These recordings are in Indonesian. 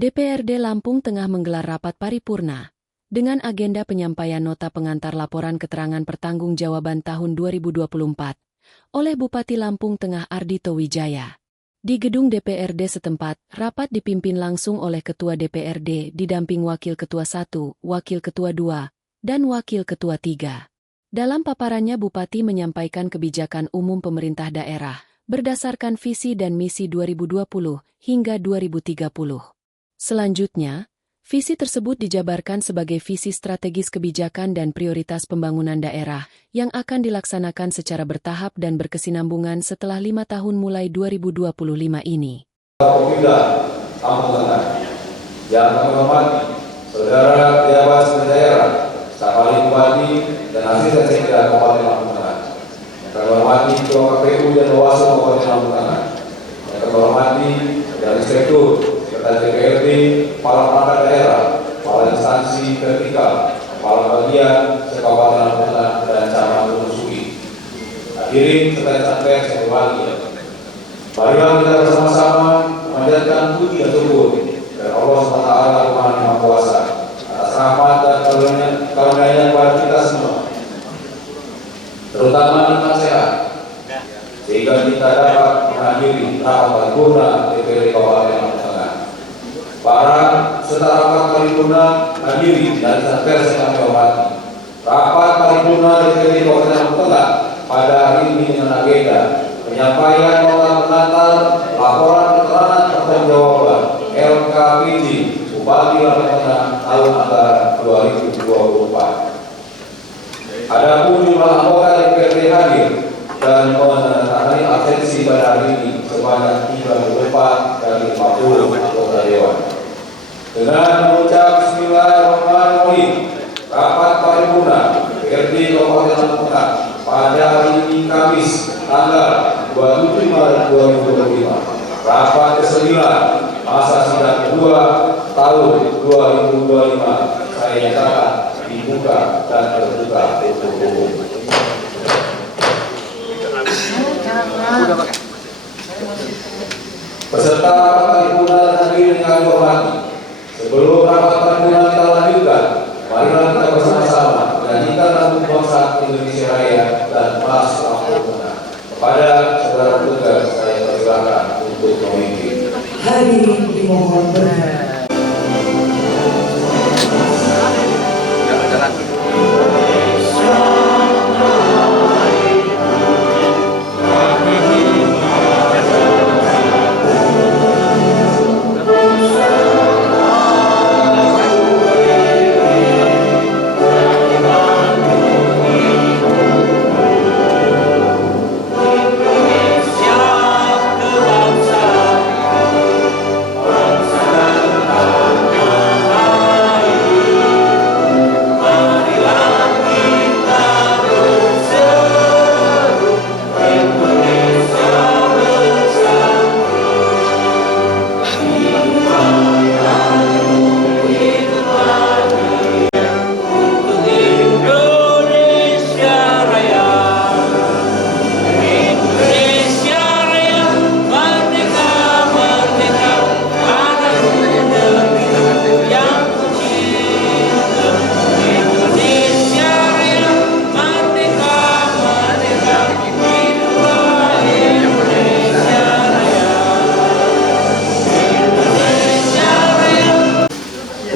DPRD Lampung Tengah menggelar rapat paripurna dengan agenda penyampaian nota pengantar laporan keterangan pertanggungjawaban tahun 2024 oleh Bupati Lampung Tengah Ardhito Wijaya. Di gedung DPRD setempat, rapat dipimpin langsung oleh Ketua DPRD didamping Wakil Ketua 1, Wakil Ketua 2, dan Wakil Ketua 3. Dalam paparannya Bupati menyampaikan kebijakan umum pemerintah daerah berdasarkan visi dan misi 2020 hingga 2030. Selanjutnya, visi tersebut dijabarkan sebagai visi strategis kebijakan dan prioritas pembangunan daerah yang akan dilaksanakan secara bertahap dan berkesinambungan setelah 5 tahun mulai 2025 ini. Pemuda Lampung Tengah yang kami hormati saudara pejabat daerah, staf ahli bupati dan asisten sekda Kabupaten Lampung Tengah, yang kami hormati Ketua KPU dan Bawaslu Kabupaten Lampung Tengah, yang kami hormati dari Inspektur DPRD, kepala perangkat daerah, kepala instansi vertikal, kepala bagian Kabupaten Lampung Tengah dan camat Gunung Sugi. Hadirin serta insan pers yang berbahagia. Marilah kita bersama-sama memanjatkan puji dan syukur kepada Allah SWT Tuhan Yang Maha Kuasa atas rahmat dan karunia-Nya kepada kita semua, terutama nikmat sehat, sehingga kita dapat menghadiri rapat paripurna DPRD Kabupaten Lampung Tengah. Para peserta rapat paripurna hadirin dan insan pers yang kami hormati, rapat paripurna DPRD Kabupaten Lampung Tengah pada hari ini dengan agenda penyampaian nota pengantar laporan keterangan pertanggungjawaban LKPJ Bupati Lampung Tengah tahun anggaran 2024. Adapun jumlah anggota DPRD hadir dan menandatangani absensi pada hari ini sebanyak 34 dari 40 anggota dewan. Dengan mengucap Bismillahirrahmanirrahim, rapat paripurna DPRD Kabupaten Lampung Tengah pada hari ini Kamis tanggal 27 Maret 2025, rapat ke-9 masa sidang kedua tahun 2025 saya nyatakan dibuka dan terbuka untuk umum. Peserta rapat paripurna dan hadirin yang kami hormati, sebelum rapat paripurna kita lanjutkan, marilah kita bersama-sama menyanyikan lagu bangsa Indonesia Raya dan Mas Lampung Tengah. Kepada saudara petugas saya persilakan untuk memimpin. Hadirin dimohon berdiri.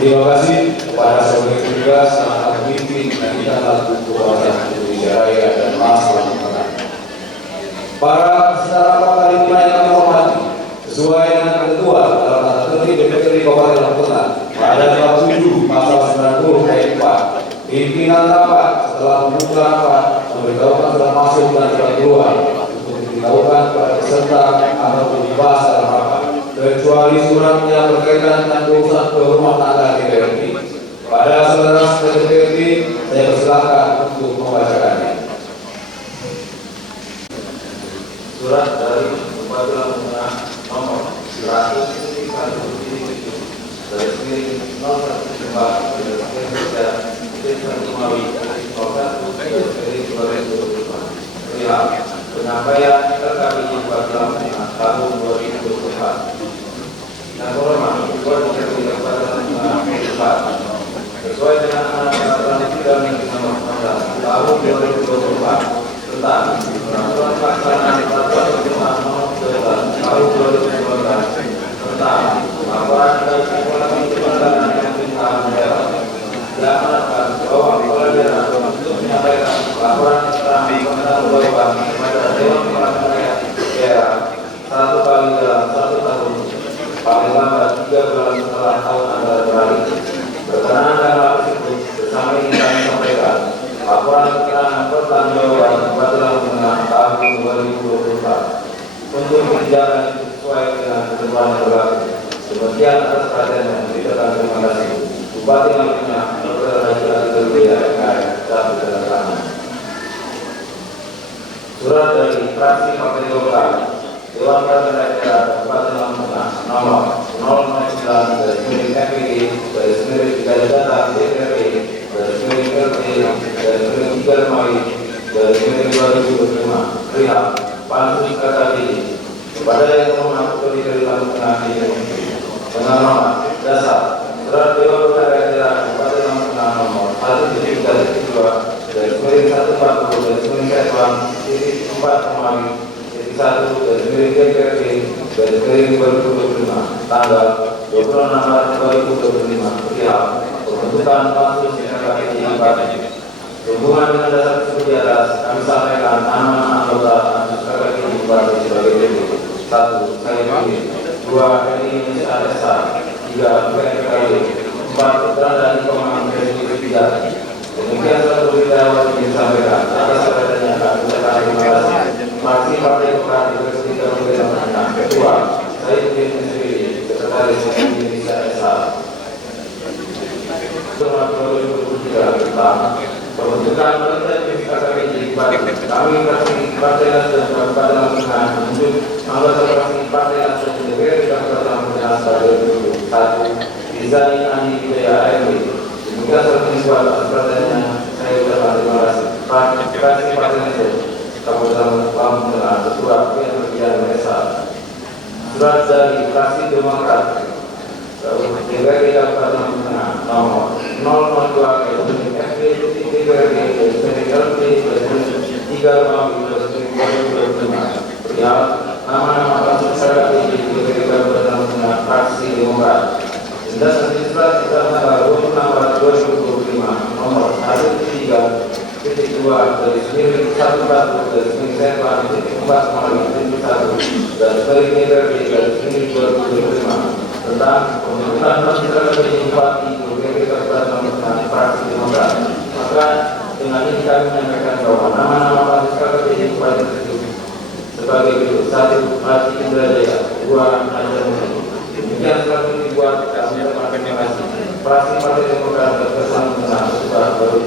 Terima kasih kepada saudara petugas yang akan memimpin menyanyikan lagu kebangsaan Indonesia Raya dan Mas Lampung Tengah. Para peserta rapat paripurna yang kami hormati, sesuai dengan ketentuan dalam tata tertib DPRD Kabupaten Lampung Tengah pada bab 7 pasal 90 ayat 4, pimpinan rapat setelah membuka rapat memberitahukan surat masuk dan surat keluar untuk diberitahukan kepada peserta atau dibahas dalam rapat, kecuali surat yang berkaitan dengan urusan ke rumah tangga DPRD. Pada saudara DPRD, saya persilakan untuk membacakannya. Surat dari Bupati Lampung Tengah nomor 137 dari miring 01 dari Kerja Desa Kumawi 01 dari 2025 perihal penyampaian LKPJ Bupati Lampung Tengah tahun 2024. Yang terhormat, tahun 2024 tentang peraturan pelaksanaan peraturan pemerintah nomor 12 tahun 2019 tentang laporan dan simulasi penyelenggaraan pemerintahan daerah. Diamanatkan bahwa kepala daerah untuk menyampaikan laporan keterangan pengenal jawaban kepada Dewan Perwakilan Rakyat Daerah 1 kali dalam 1 tahun, paling lambat 3 bulan setelah tahun anggaran berakhir. Berkenaan dengan hal tersebut, bersama ini kami sampaikan laporan keterangan pertanggungjawaban Bupati Lampung Tengah tahun 2024 untuk dijaga sesuai dengan ketentuan yang berlaku. Demikian atas perhatiannya, berikan terima kasih. Bupati Lampung Tengah, Dr. Haji Adil BHMKM, satu tanda tangan. Surat dari fraksi Partai Golkar, Dewan Perwakilan Daerah Kabupaten Lampung Tengah nomor 009/MPD/3 DPRD/3 Mei/2025 perihal pansus KKB kepada yang terhormat Ketua dari Lampung Tengah ini dengan nomor dasar surat Dewan Perwakilan Daerah Kabupaten Lampung Tengah nomor 1/3/4/4/DPRD/2025 tanggal 26 Maret 2025 perihal pembentukan pansus KKB sehubungan dengan dasar tersebut di atas, kami sampaikan nama anggota pansus KKB sebagai berikut: 1. Saya pilih 2. Heri Indonesia Esa 3. PKB 4. Putra dan Komang Presiden 3. Demikian surat berita yang disampaikan. Atas perhatiannya kami ucapkan terima kasih. Fraksi Partai Golkar Presiden Pemerintah Ketua saya pilih sendiri Sekretaris Indonesia Esa Nomor 2023 tentang pembentukan Badan KKB kami fraksi Partai Nasdem Kabupaten Lampung Tengah menunjuk anggota fraksi Partai Nasdem DPRD Kabupaten Lampung Tengah sebagai berikut: 1. Rizani Andi Hidayah AMD. Demikian surat pengusuhan atas perhatiannya saya ucapkan terima kasih. Fraksi Partai Nasdem Kabupaten Lampung Tengah Ketua Pemilihan Desa. Surat dari fraksi Demokrat DPRD Kabupaten Lampung Tengah nomor 002/FDLT/3 perihal nama-nama pansus KKB di DPRD Kabupaten Lampung Tengah fraksi Demokrat. Berdasarkan surat tanggal 26 Maret 2025 nomor 13/14/4/1 dan sebagai DPRD/2025 tentang pembentukan pansus KKB Bupati DPRD Kabupaten Lampung Tengah fraksi Demokrat. Maka dengan ini kami menyampaikan bahwa nama-nama pansus KKB Bupati tersebut sebagai berikut: 1. Haji Indra Jaya 2. Haji Muslim. Demikian surat ini dibuat kami ucapkan terima kasih. Fraksi Partai Demokrat Kabupaten Lampung Tengah sudah baru.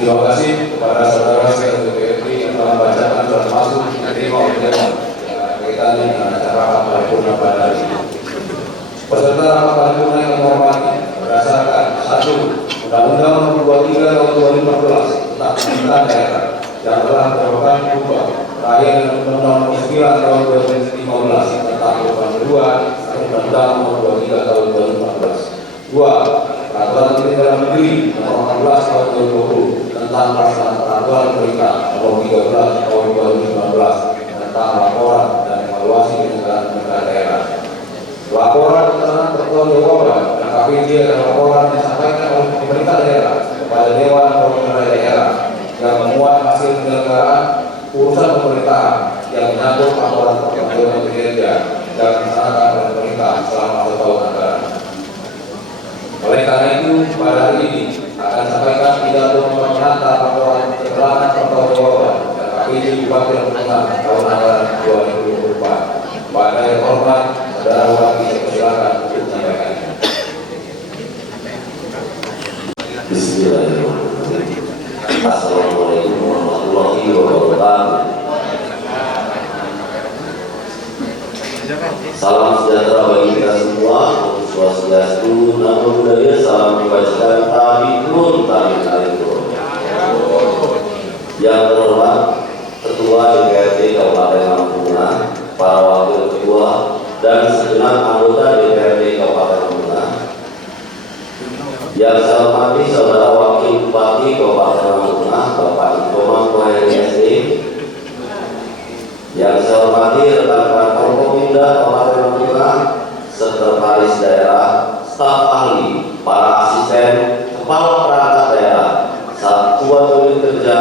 Terima kasih kepada saudara sekalian DPRD yang telah membacakan surat masuk diterima oleh Dewan berkaitan dengan acara rapat paripurna pada hari ini. Peserta rapat paripurna yang menghormati berdasarkan 1. Undang-Undang Nomor 23 Tahun 2014 tentang Pemerintahan Daerah yang telah merupakan berubah terakhir dengan Undang-Undang Nomor 9 Tahun 2015 tentang perubahan kedua atau Undang-Undang Nomor 23 Tahun 2014. 2. Peraturan Menteri Dalam Negeri Nomor 14 Tahun 2020 tentang pelaksanaan peraturan pemerintah Nomor 13 Tahun 2019 tentang laporan dan evaluasi penyelenggaraan pemerintah daerah. Laporan tentang pertanggungjawaban dan KPD adalah laporan yang disampaikan oleh pemerintah daerah kepada Dewan Perwakilan Daerah yang memuat hasil penyelenggaraan urusan pemerintahan yang menyangkut laporan pertanggungjawaban kinerja yang dilaksanakan oleh pemerintah selama 1 tahun anggaran. Oleh karena itu, pada hari ini akan sampaikan pidato pengantar laporan keterangan pertanggungjawaban dan KPD Bupati Lampung Tengah tahun anggaran 2024. Pada yang hormat, saudara Wakil silakan untuk menyampaikan. Bismillahirrahmanirrahim. Assalamualaikum warahmatullahi wabarakatuh. Salam sejahtera bagi kita semua. Om Swastiastu, Namo Buddhaya, salam kebajikan, tabikun, tabikun. Yang terhormat Ketua DPRD Kabupaten Lampung Tengah, para wakil ketua dan segenap anggota DPRD Kabupaten Lampung Tengah. Yang saya hormati Saudara Wakil Bupati Kabupaten Lampung Tengah, Bapak Ikoman KSD. Yang saya hormati rekan-rekan Forkopimda Kabupaten Lampung Tengah, sekretaris daerah, staf ahli, para asisten, kepala perangkat daerah, satuan unit kerja,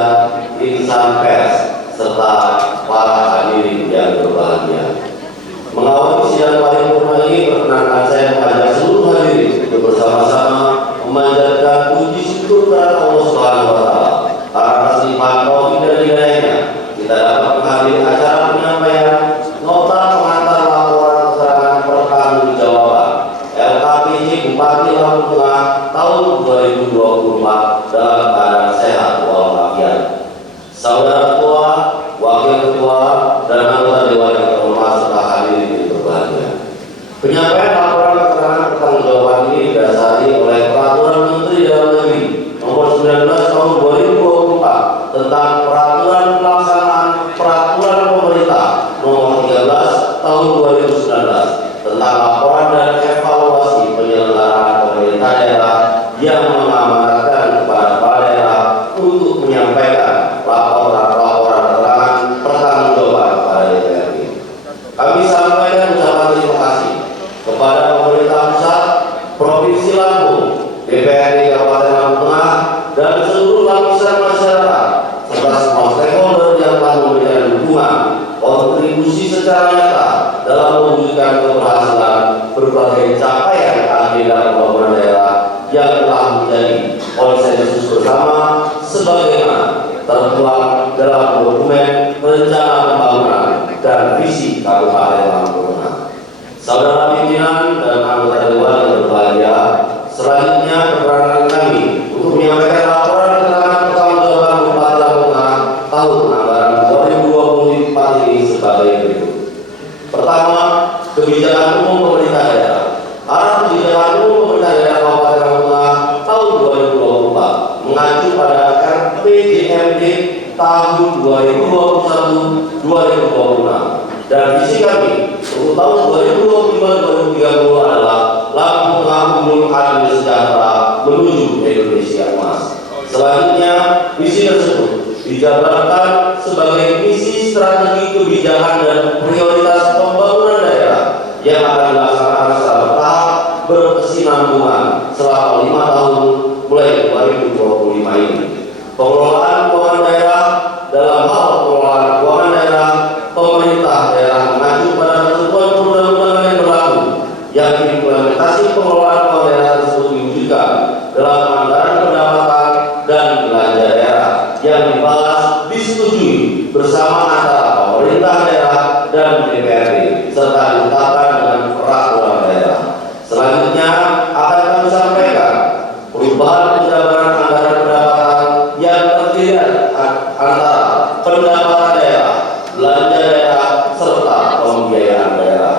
insan pers, serta para hadirin yang berbahagia. Mengawali sidang paripurna ini, perkenankan saya mengajak seluruh hadirin untuk bersama-sama memanjatkan puji syukur kepada Allah Subhanahu wa Ta'ala. Atas limpahan taufik dan hidayahnya, kita dapat menghadiri acara penyampaian nota pengantar laporan keterangan pertanggungjawaban LKPJ Bupati Lampung Tengah tahun 2024 dalam keadaan sehat walafiat. Saudara Ketua, Wakil Ketua, dan anggota Dewan yang terhormat serta hadirin yang berbahagia. Penyampaian laporan keterangan pertanggungjawaban ini didasari oleh Peraturan Menteri Dalam Negeri Nomor 19 Tahun 2024 tentang Peraturan Pelaksanaan Peraturan Pemerintah Nomor 13 Tahun 2019 tentang laporan dan evaluasi penyelenggaraan pemerintah daerah yang mengamanatkan kepada kepala daerah untuk menyampaikan laporan keterangan pertanggungjawaban kepada DPRD. Kami sampaikan ucapan terima kasih kepada pemerintah pusat, Provinsi Lampung, DPRD Kabupaten Lampung Tengah, dan seluruh lapisan masyarakat serta semua stakeholder yang telah memberikan dukungan kontribusi secara nyata dalam mewujudkan keberhasilan berbagai capaian agenda pembangunan daerah yang telah menjadi konsensus bersama sebagaimana tertuang dalam dokumen rencana pembangunan dan visi Kabupaten Lampung Tengah. Saudara pimpinan dan anggota Dewan yang berbahagia, selanjutnya perkenan kami untuk menyampaikan laporan keterangan pertanggungjawaban Bupati Lampung Tengah tahun anggaran 2024 ini sebagai berikut. Pertama, kebijakan umum pemerintah daerah. Arah kebijakan umum pemerintah daerah Kabupaten Lampung Tengah tahun 2024 mengacu pada RPJMD tahun 2021-2026 dan visi kami untuk tahun 2025-2030 adalah Lampung Tengah unggul, adil, sejahtera menuju Indonesia Emas. Selanjutnya, visi tersebut dijabarkan sebagai misi strategi kebijakan dan prioritas pembangunan daerah yang akan dilaksanakan secara bertahap berkesinambungan selama 5 tahun mulai 2025 ini. Pengelolaan keuangan daerah. Dalam hal pengelolaan keuangan daerah, pemerintah daerah mengacu pada ketentuan perundang-undangan yang berlaku, yang implementasi pengelolaan keuangan daerah tersebut diwujudkan dalam anggaran pendapatan dan belanja daerah yang dibahas disetujui bersama antara pemerintah daerah dan DPRD serta ditetapkan dengan peraturan daerah. Selanjutnya akan kami sampaikan perubahan penjabaran anggaran pendapatan yang terdiri antara pendapatan daerah, belanja daerah, serta pembiayaan daerah.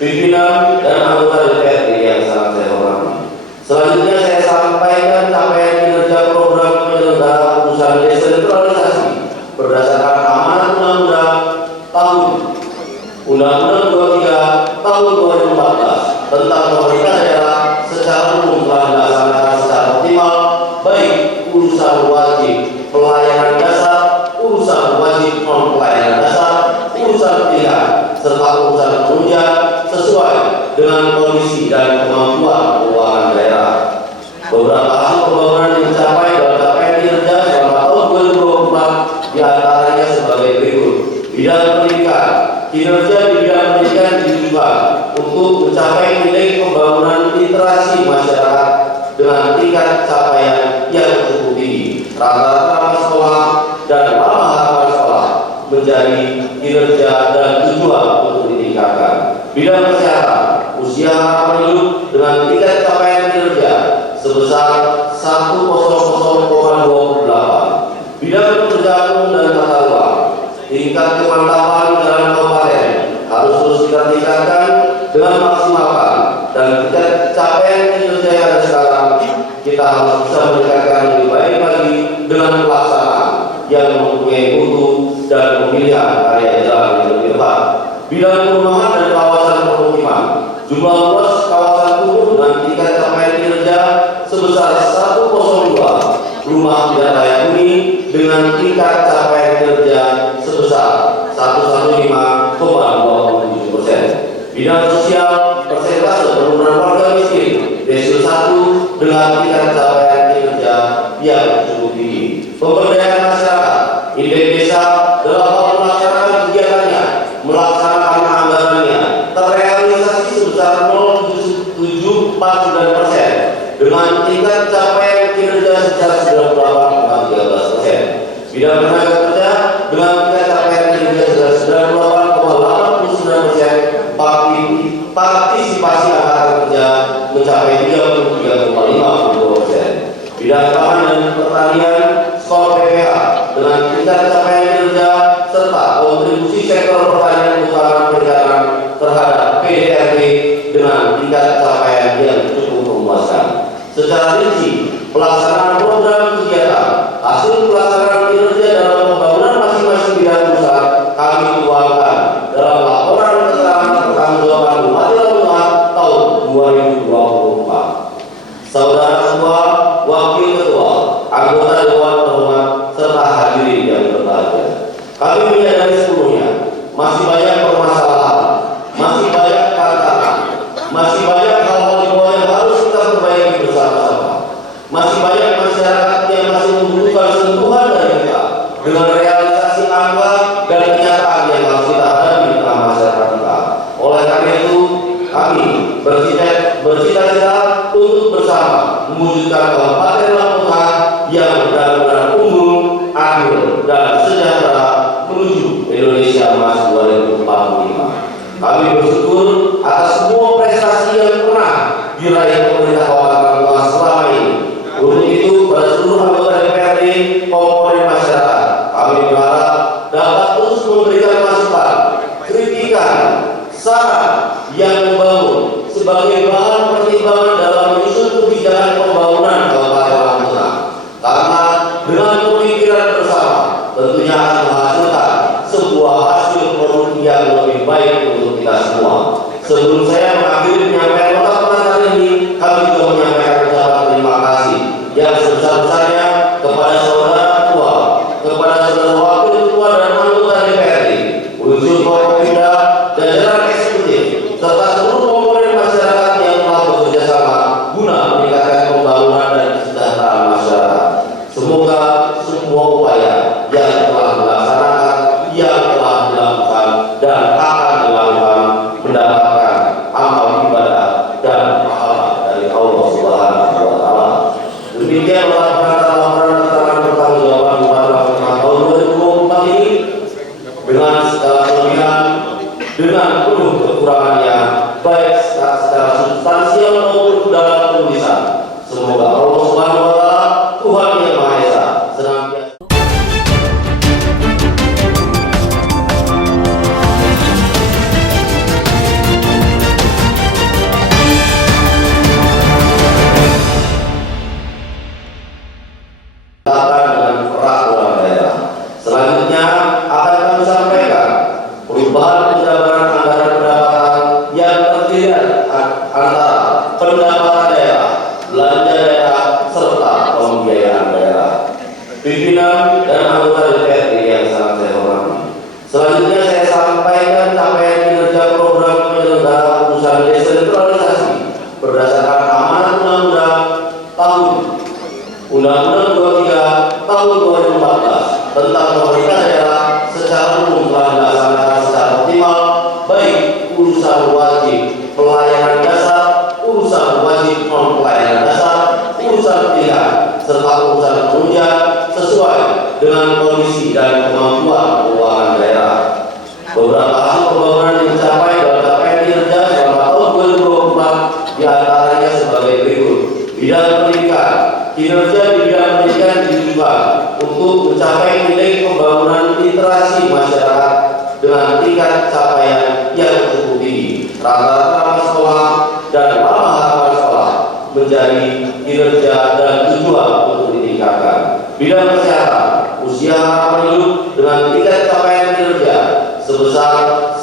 Pimpinan dan anggota DPRD yang sangat saya hormati. Selanjutnya saya sampaikan capaian kinerja program penyelenggaraan urusan desentralisasi berdasarkan amanat undang-undang tahun Undang-Undang 23 tahun 2014 tentang pemerintah daerah secara umum telah dilaksanakan secara optimal, baik urusan wajib pelayanan dasar, urusan wajib non pelayanan dasar, urusan pilihan, serta urusan penunjang sesuai dengan kondisi dan kemampuan keuangan daerah. Beberapa hasil pembangunan yang dicapai dalam capaian kinerja selama tahun 2024 diantaranya sebagai berikut. Bidang pendidikan, kinerja di bidang pendidikan ditujukan untuk mencapai nilai pembangunan literasi masyarakat dengan tingkat capaian yang cukup tinggi. Rata-rata sekolah dan lama harapan sekolah menjadi kinerja dan tujuan untuk ditingkatkan. Bidang kesehatan, usia harapan hidup dengan tingkat capaian kinerja sebesar 100,28. Bidang pekerjaan umum dan tata ruang, tingkat kemantapan jalan kabupaten harus terus diperhatikan bidang perumahan dan kawasan permukiman. Jumlah luas kawasan kumuh dengan tingkat capaian kinerja sebesar 102 rumah tidak layak huni dengan tingkat capaian kinerja sebesar 115,27%. Bidang sosial, persentase penurunan warga miskin desil 1 dengan tingkat capaian kinerja yang cukup tinggi. Pemberdayaan masyarakat, indeks desa dalam hal melaksanakan kegiatannya, melaksanakan anggarannya terrealisasi sebesar 0,7749% dengan tingkat capaian kinerja sebesar 98,13%. Bidang tenaga kerja dengan tingkat capaian kinerja sebesar 98,89%. Partisipasi angkatan kerja mencapai 33,52%. Bidang pangan dan pertanian, skor PPH dengan tingkat capaian kinerja serta kontribusi sektor pertanian kehutanan perikanan terhadap PDRT dengan tingkat capaian yang cukup memuaskan. Secara rinci, pelaksanaan program kegiatan, hasil pelaksanaan kinerja dalam pembangunan masing-masing bidang usaha kami tuangkan dalam laporan keterangan pertanggungjawaban Bupati Lampung Tengah tahun 2024. Saudara Ketua, Wakil Ketua, anggota Dewan Terhormat, serta hadirin yang berbahagia. Kami menyadari sepenuhnya masih banyak permasalahan, masih banyak tantangan, masih banyak hal-hal di bawah yang harus kita perbaiki bersama-sama. Masih banyak masyarakat yang masih membutuhkan sentuhan dari kita dengan realisasi angka dan kenyataan yang harus kita hadapi di tengah masyarakat kita. Oleh karena itu, kami bercita-cita untuk bersama mewujudkan Kabupaten Lampung Tengah yang benar-benar unggul, adil, dan sejahtera menuju Indonesia Emas 2045. Kami bersyukur atas semua prestasi yang pernah diraih pemerintah Kabupaten Lampung Tengah selama ini. Untuk itu, pada seluruh anggota DPRD komponen masyarakat, kami berharap dapat terus memberikan masukan, kritikan, saran yang membangun sebagai bahan pertimbangan dalam menyusun kebijakan pembangunan Kabupaten Lampung Tengah. Karena dengan pemikiran bersama tentunya akan menghasilkan sebuah hasil produk yang lebih baik untuk kita semua. Sebelum saya mengakhiri penyampaian nota pengantar ini, kami juga menyampaikan ucapan terima kasih yang sebesar-besarnya kepada saudara ketua, kepada saudara wakil ketua dan anggota DPRD, unsur Forkopimda, jajaran eksekutif, serta seluruh komponen masyarakat yang telah bekerja sama guna meningkatkan pembangunan dan kesejahteraan masyarakat. Semoga semua upaya yang telah dilaksanakan, yang telah dilakukan dan akan dilakukan mendapatkan amal ibadah dan pahala dari Allah Subhanahu wa Ta'ala. Demikian laporan keterangan pertanggungjawaban Bupati Lampung Tengah tahun 2024 ini dengan segala kelebihan, dengan penuh kekurangannya, baik secara substansial maupun dalam tulisan. Semoga Allah Subhanahu wa Ta'ala, Tuhan yang Maha Esa, senantiasa dengan peraturan daerah. Selanjutnya akan kami sampaikan perubahan penjabaran anggaran pendapatan yang terdiri antara pendapatan daerah, belanja daerah, serta pembiayaan daerah. Pimpinan dan anggota DPRD yang sangat saya hormati. Selanjutnya saya sampaikan capaian kinerja program penyelenggaraan urusan desentralisasi berdasarkan amanat undang-undang tahun Undang-Undang 23 tahun 2014 tentang pemerintah daerah secara umum telah dilaksanakan secara optimal, baik urusan wajib pelayanan dasar, urusan wajib non pelayanan dasar, urusan pilihan, serta urusan penunjang sesuai dengan kondisi dan kemampuan keuangan daerah. Beberapa hasil pembangunan yang dicapai dalam capaian kinerja selama tahun 2024 diantaranya sebagai berikut. Bidang pendidikan, kinerja di bidang pendidikan ditujukan untuk mencapai nilai pembangunan literasi masyarakat dengan tingkat capaian yang cukup tinggi. Rata-rata sekolah dan lama harapan sekolah menjadi kinerja dan tujuan untuk ditingkatkan. Bidang kesehatan, usia harapan hidup dengan tingkat capaian kinerja sebesar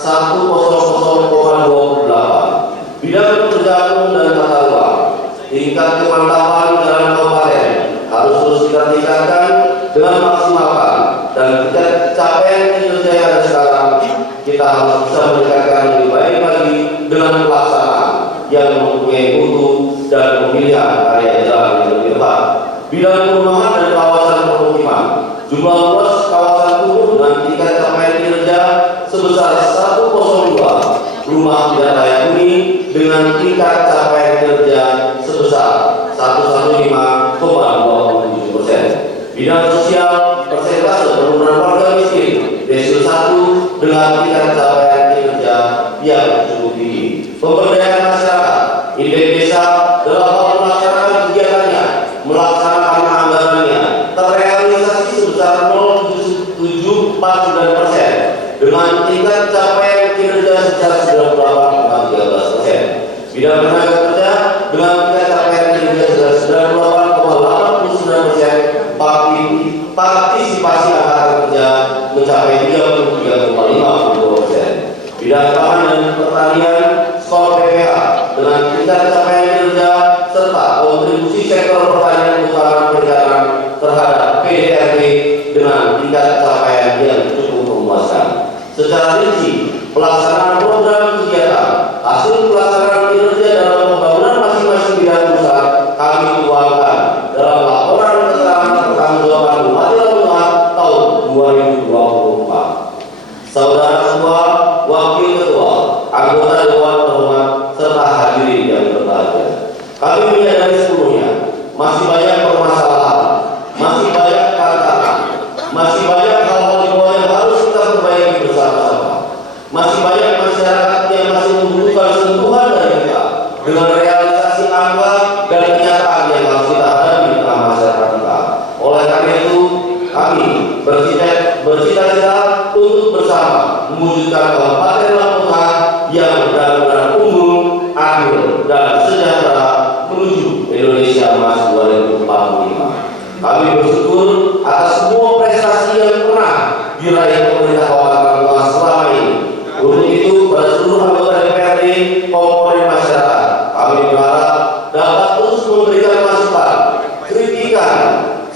100,28. Bidang pekerjaan umum dan tata ruang, tingkat kemantapan jalan kabupaten harus terus ditingkatkan dengan maksimalkan, dan tingkat capaian kinerja yang ada sekarang kita harus bisa meningkatkan lebih baik lagi dengan pelaksanaan yang mempunyai mutu dan pemilihan area jalan yang lebih tepat. Bidang perumahan dan kawasan permukiman, jumlah luas kawasan turun dengan tingkat capaian kinerja sebesar 102 rumah tidak layak huni dengan tingkat capaian kinerja sebesar 115,27%. Bidang sosial, persentase penurunan warga miskin desil 1 dengan tingkat capaian kinerja yang cukup tinggi. Pemberdayaan masyarakat, indeks desa dalam hal melaksanakan kegiatannya, melaksanakan anggarannya terrealisasi sebesar 0,7749% dengan tingkat capaian kinerja sebesar 98,13%. Bidang tenaga kerja dengan tingkat capaian kinerja sebesar 98,89%. Partisipasi angkatan kerja mencapai 33,52%. Bidang pangan dan pertanian, skor PPH dengan tingkat capaian kinerja serta kontribusi sektor pertanian usaha perikanan terhadap PDRT dengan tingkat capaian yang cukup memuaskan. Secara rinci, pelaksanaan program kegiatan, hasil pelaksanaan kinerja dalam pembangunan masing-masing bidang usaha kami tuangkan dalam laporan keterangan pertanggungjawaban Bupati Lampung Tengah tahun 2024. Saudara Ketua, Wakil Ketua, anggota Dewan Terhormat serta hadirin yang berbahagia, kami menyadari sepenuhnya masih banyak permasalahan, masih banyak tantangan, masih banyak hal-hal di bawah yang harus kita perbaiki bersama-sama. Masih banyak masyarakat yang masih membutuhkan sentuhan dari kita dengan realisasi angka dan kenyataan yang harus kita hadapi di tengah masyarakat kita. Oleh karena itu, kami bercita-cita untuk bersama mewujudkan Kabupaten Lampung Tengah yang benar-benar unggul, adil, dan sejahtera menuju Indonesia Emas 2045. Kami bersyukur atas semua prestasi yang pernah diraih pemerintah Kabupaten Lampung Tengah selama ini. Untuk itu, pada seluruh anggota DPRD komponen masyarakat, kami berharap dapat terus memberikan masukan, kritikan,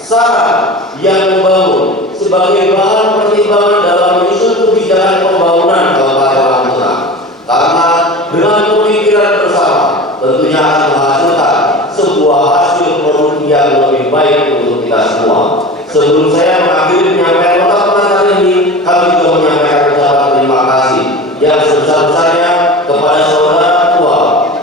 saran yang membangun sebagai bahan pertimbangan dalam menyusun kebijakan pembangunan Kabupaten Lampung Tengah. Karena dengan pemikiran bersama tentunya akan menghasilkan sebuah hasil produk yang lebih baik untuk kita semua. Sebelum saya mengakhiri penyampaian nota pengantar ini, kami juga menyampaikan ucapan terima kasih yang sebesar-besarnya kepada saudara ketua,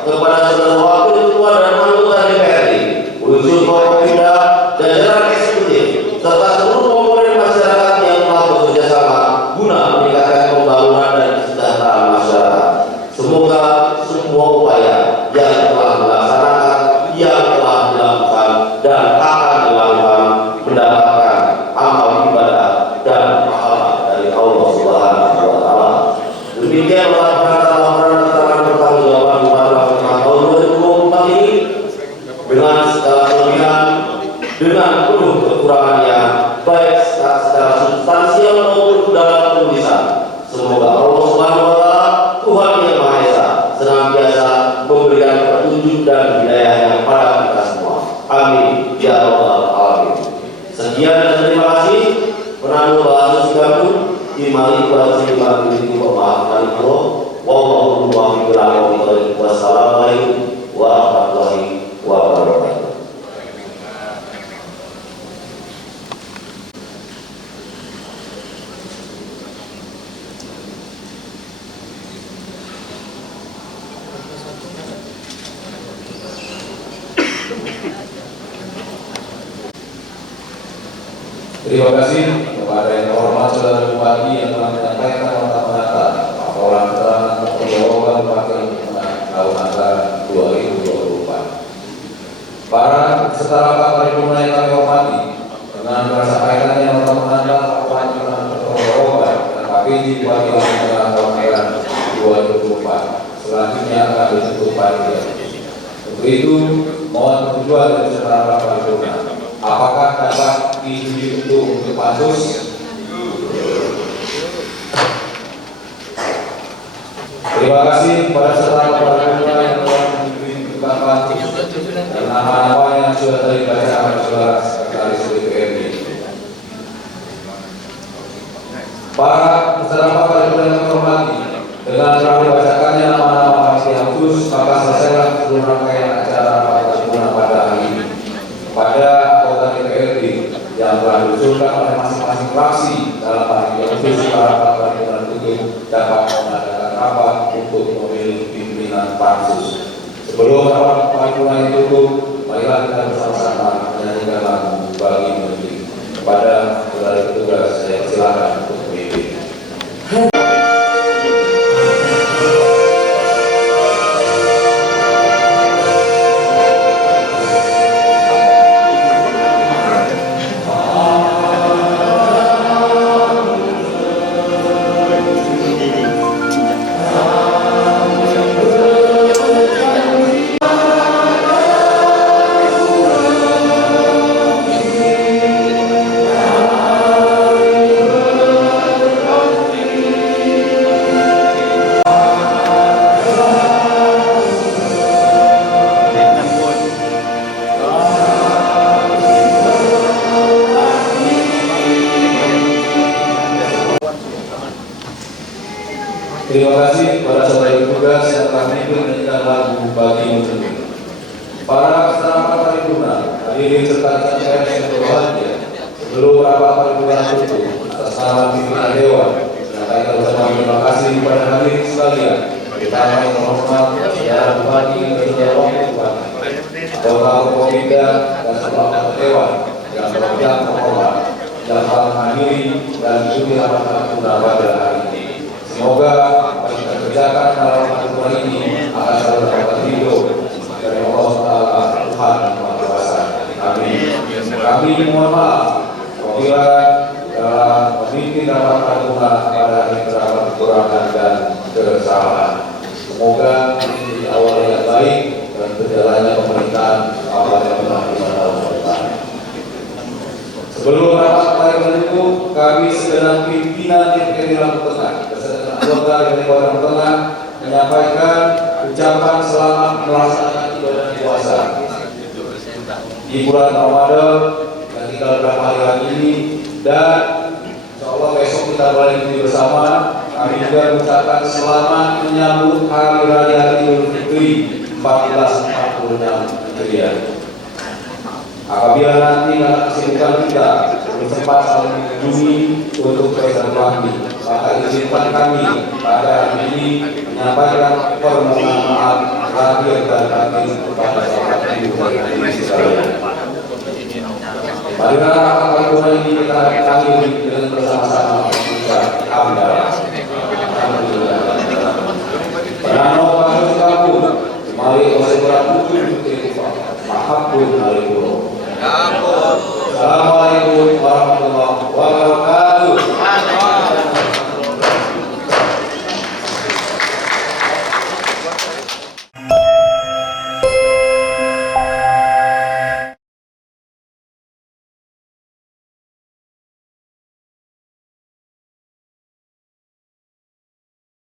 kepada saudara wakil ketua dan anggota DPRD, unsur Forkopimda, jajaran eksekutif, serta seluruh komponen masyarakat yang telah bekerja sama guna meningkatkan pembangunan dan kesejahteraan masyarakat. Semoga semua upaya yang telah dilaksanakan, yang telah dilakukan dan akan dilakukan mendapatkan amal ibadah dan pahala dari Allah Subhanahu wa Ta'ala. Demikian laporan pertanggungjawaban Bupati Lampung Tengah tahun 2024 ini dengan segala kelebihan, dengan penuh kekurangannya, baik secara substansial maupun dalam tulisan. Semoga Allah Subhanahu wa Ta'ala, Tuhan yang Maha Esa, senantiasa memberikan petunjuk dan hidayahnya pada kita semua. Amin ya rabbal alamin. Sekian dan terima kasih. Penanggung bahasa Singapura Imali Kuasa Imali Itu Pemahaman Itu Wassalamualaikum warahmatullahi wabarakatuh. Terima kasih kepada yang terhormat saudara Bupati yang telah menyampaikan nota pengantar laporan keterangan pertanggungjawaban Bupati Lampung Tengah tahun anggaran 2024. Para peserta rapat paripurna yang kami hormati, dengan tersampaikannya nota pengantar laporan keterangan pertanggungjawaban dan KPJ Bupati Lampung Tengah tahun anggaran 2024, selanjutnya akan disebut panitia. Untuk itu, mohon persetujuan dari peserta rapat paripurna. Apakah dapat diuji untuk pansus? Terima kasih kepada serta paripurna yang telah diberitakan dan nama-nama yang sudah tadi dibacakan saudara sekretaris DPRD. Para peserta paripurna yang terhormati, dengan telah dibacakannya nama-nama panitia khusus, maka selesailah seluruh rangkaian acara paripurna pada hari ini. Pada anggota DPRD yang telah diusulkan oleh masing-masing fraksi dalam panitia khusus, para paripurna itu dapat mengadakan rapat untuk memilih pimpinan pansus. Sebelum rapat paripurna ditutup, marilah kita bersama-sama menyanyikan lagu Bagi Menteri. Kepada saudara petugas, saya silakan untuk memimpin. Terima kasih kepada saudara petugas yang telah memimpin menyanyikan lagu Bagi Menteri. Para peserta paripurna, hadirin serta rekan pers yang berbahagia, sebelum rapat paripurna tutup, atas nama pimpinan Dewan, saya ucapkan terima kasih kepada hadirin sekalian, terutama yang terhormat saudara Bupati dan saudara Wakil Bupati, Bapak Kopimda dan seluruh Dewan yang terhormat yang telah menghadiri dan mengikuti rapat paripurna pada hari ini. Semoga apa yang kita kerjakan dalam paripurna ini akan selalu dapat ridho dari Allah Taala Tuhan yang Maha Kuasa. Amin. Kami mohon maaf apabila dalam memimpin rapat paripurna pada hari terdapat kekurangan dan kesalahan. Semoga ini awal yang baik dan berjalannya pemerintahan apa yang telah dilakukan pemerintah. Sebelum rapat paripurna itu, kami segenap pimpinan DPRD Lampung Tengah anggota dari Lampung Tengah menyampaikan ucapan selamat melaksanakan ibadah puasa di bulan Ramadan yang tinggal beberapa hari lagi ini, dan insyaallah besok kita mulai mengikuti bersama. Kami juga mengucapkan selamat menyambut Hari Raya Idul Fitri 1446 Hijriah. Apabila nanti karena kesibukan kita belum sempat saling mengunjungi untuk bersilaturahmi, maka izinkan kami pada hari ini menyampaikan permohonan maaf lahir dan batin kepada sahabat ibu dan adik sekalian. Marilah rapat paripurna ini kita akhiri dengan bersama-sama mengucap hamdalah.